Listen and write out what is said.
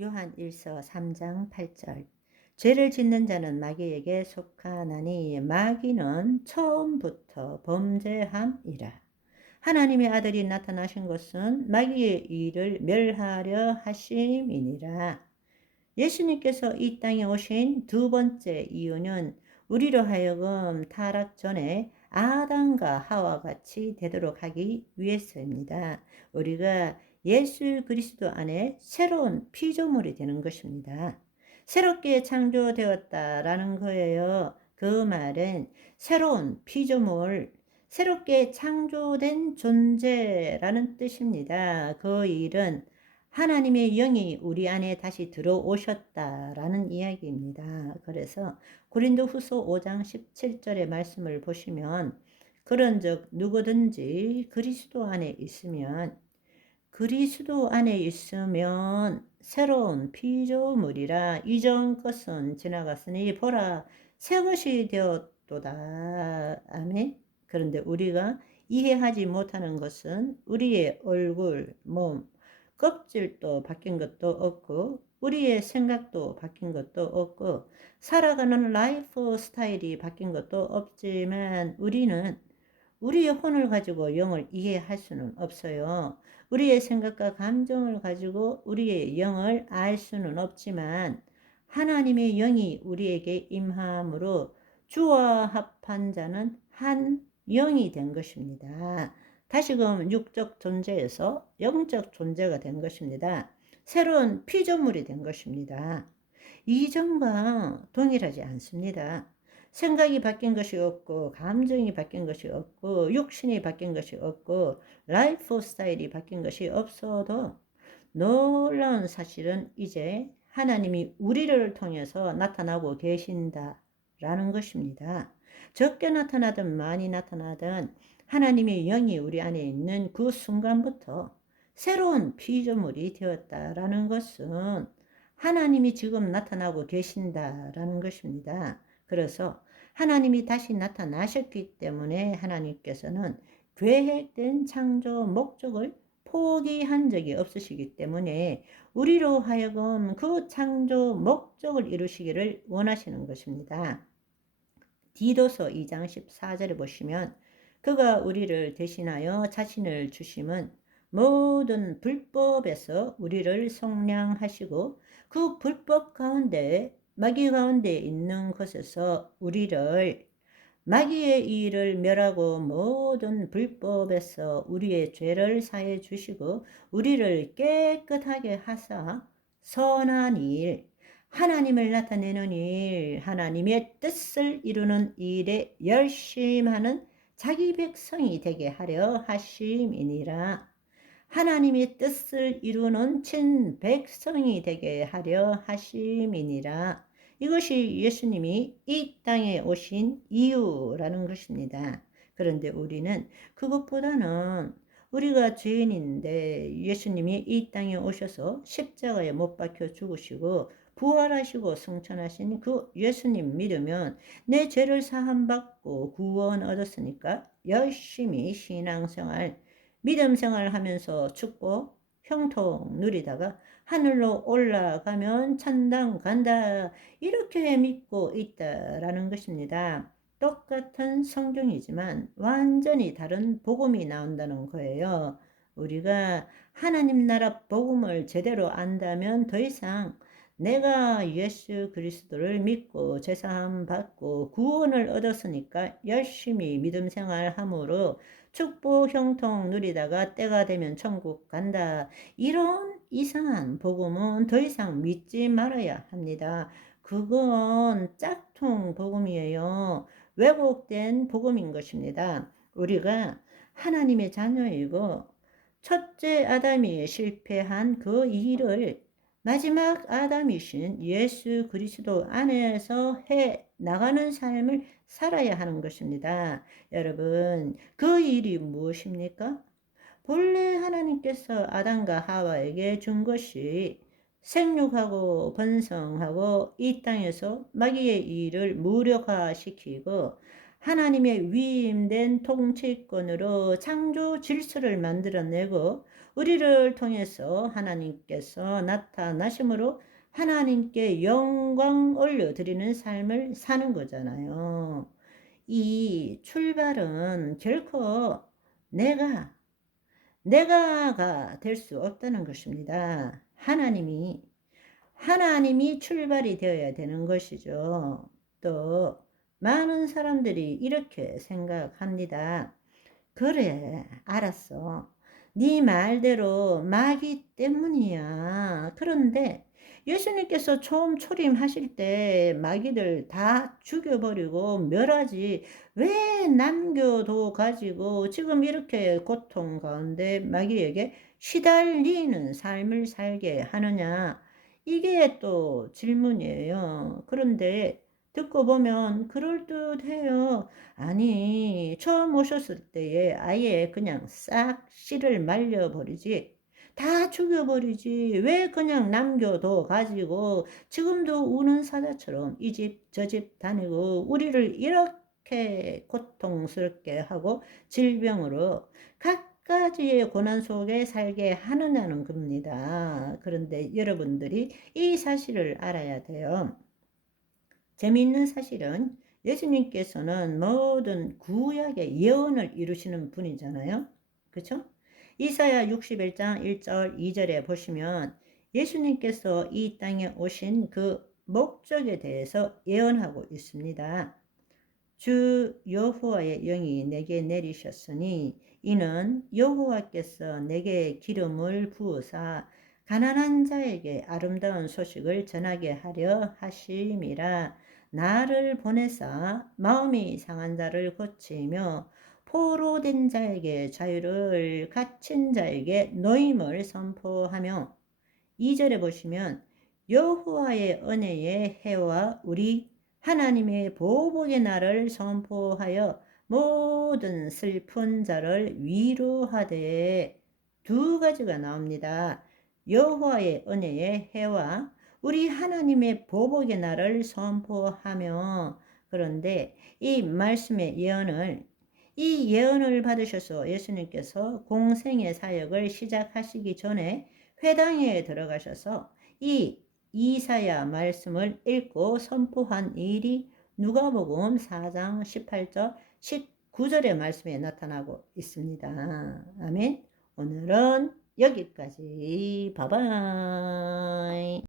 요한 1서 3장 8절. 죄를 짓는 자는 마귀에게 속하나니 마귀는 처음부터 범죄함이라. 하나님의 아들이 나타나신 것은 마귀의 일을 멸하려 하심이니라. 예수님께서 이 땅에 오신 두 번째 이유는 우리로 하여금 타락 전에 아담과 하와 같이 되도록 하기 위해서입니다. 우리가 예수 그리스도 안에 새로운 피조물이 되는 것입니다. 새롭게 창조되었다라는 거예요. 그 말은 새로운 피조물, 새롭게 창조된 존재라는 뜻입니다. 그 일은 하나님의 영이 우리 안에 다시 들어오셨다라는 이야기입니다. 그래서 고린도후서 5장 17절의 말씀을 보시면 그런즉 누구든지 그리스도 안에 있으면 새로운 피조물이라 이전 것은 지나갔으니 보라 새 것이 되었도다. 아멘. 그런데 우리가 이해하지 못하는 것은 우리의 얼굴, 몸, 껍질도 바뀐 것도 없고 우리의 생각도 바뀐 것도 없고 살아가는 라이프 스타일이 바뀐 것도 없지만 우리는 우리의 혼을 가지고 영을 이해할 수는 없어요. 우리의 생각과 감정을 가지고 우리의 영을 알 수는 없지만 하나님의 영이 우리에게 임함으로 주와 합한 자는 한 영이 된 것입니다. 다시금 육적 존재에서 영적 존재가 된 것입니다. 새로운 피조물이 된 것입니다. 이전과 동일하지 않습니다. 생각이 바뀐 것이 없고 감정이 바뀐 것이 없고 육신이 바뀐 것이 없고 라이프 스타일이 바뀐 것이 없어도 놀라운 사실은 이제 하나님이 우리를 통해서 나타나고 계신다라는 것입니다. 적게 나타나든 많이 나타나든 하나님의 영이 우리 안에 있는 그 순간부터 새로운 피조물이 되었다라는 것은 하나님이 지금 나타나고 계신다라는 것입니다. 그래서 하나님이 다시 나타나셨기 때문에 하나님께서는 계획된 창조 목적을 포기한 적이 없으시기 때문에 우리로 하여금 그 창조 목적을 이루시기를 원하시는 것입니다. 디도서 2장 14절에 보시면 그가 우리를 대신하여 자신을 주심은 모든 불법에서 우리를 속량하시고 그 불법 가운데 마귀 가운데 있는 것에서 우리를 마귀의 일을 멸하고 모든 불법에서 우리의 죄를 사해 주시고 우리를 깨끗하게 하사 선한 일, 하나님을 나타내는 일, 하나님의 뜻을 이루는 일에 열심하는 자기 백성이 되게 하려 하심이니라. 하나님의 뜻을 이루는 친 백성이 되게 하려 하심이니라. 이것이 예수님이 이 땅에 오신 이유라는 것입니다. 그런데 우리는 그것보다는 우리가 죄인인데 예수님이 이 땅에 오셔서 십자가에 못 박혀 죽으시고 부활하시고 승천하신 그 예수님 믿으면 내 죄를 사함받고 구원 얻었으니까 열심히 신앙생활, 믿음 생활하면서 축복, 형통 누리다가 하늘로 올라가면 천당 간다. 이렇게 믿고 있다라는 것입니다. 똑같은 성경이지만 완전히 다른 복음이 나온다는 거예요. 우리가 하나님 나라 복음을 제대로 안다면 더 이상 내가 예수 그리스도를 믿고 제사함 받고 구원을 얻었으니까 열심히 믿음 생활함으로 축복 형통 누리다가 때가 되면 천국 간다. 이런 이상한 복음은 더 이상 믿지 말아야 합니다. 그건 짝퉁 복음이에요. 왜곡된 복음인 것입니다. 우리가 하나님의 자녀이고 첫째 아담이 실패한 그 일을 마지막 아담이신 예수 그리스도 안에서 해 나가는 삶을 살아야 하는 것입니다. 여러분, 그 일이 무엇입니까? 본래 하나님께서 아담과 하와에게 준 것이 생육하고 번성하고 이 땅에서 마귀의 일을 무력화시키고 하나님의 위임된 통치권으로 창조 질서를 만들어내고 우리를 통해서 하나님께서 나타나심으로 하나님께 영광 올려드리는 삶을 사는 거잖아요. 이 출발은 결코 내가가 될 수 없다는 것입니다. 하나님이 출발이 되어야 되는 것이죠. 또 많은 사람들이 이렇게 생각합니다. 그래, 알았어. 네 말대로 마귀 때문이야. 그런데 예수님께서 처음 초림하실 때 마귀들 다 죽여버리고 멸하지 왜 남겨둬 가지고 지금 이렇게 고통 가운데 마귀에게 시달리는 삶을 살게 하느냐. 이게 또 질문이에요. 그런데 듣고 보면 그럴듯해요. 아니, 처음 오셨을 때에 아예 그냥 싹 씨를 말려버리지. 다 죽여버리지. 왜 그냥 남겨둬 가지고 지금도 우는 사자처럼 이 집 저 집 다니고 우리를 이렇게 고통스럽게 하고 질병으로 갖가지의 고난 속에 살게 하느냐는 겁니다. 그런데 여러분들이 이 사실을 알아야 돼요. 재미있는 사실은 예수님께서는 모든 구약의 예언을 이루시는 분이잖아요. 그렇죠? 이사야 61장 1절 2절에 보시면 예수님께서 이 땅에 오신 그 목적에 대해서 예언하고 있습니다. 주 여호와의 영이 내게 내리셨으니 이는 여호와께서 내게 기름을 부으사 가난한 자에게 아름다운 소식을 전하게 하려 하심이라. 나를 보내사 마음이 상한 자를 고치며 포로된 자에게 자유를, 갇힌 자에게 노임을 선포하며. 2절에 보시면 여호와의 은혜의 해와 우리 하나님의 보복의 날을 선포하여 모든 슬픈 자를 위로하되. 두 가지가 나옵니다. 여호와의 은혜의 해와 우리 하나님의 보복의 날을 선포하며. 그런데 이 말씀의 이 예언을 받으셔서 예수님께서 공생의 사역을 시작하시기 전에 회당에 들어가셔서 이 이사야 말씀을 읽고 선포한 일이 누가복음 4장 18절 19절의 말씀에 나타나고 있습니다. 아멘. 오늘은 여기까지. 바이바이.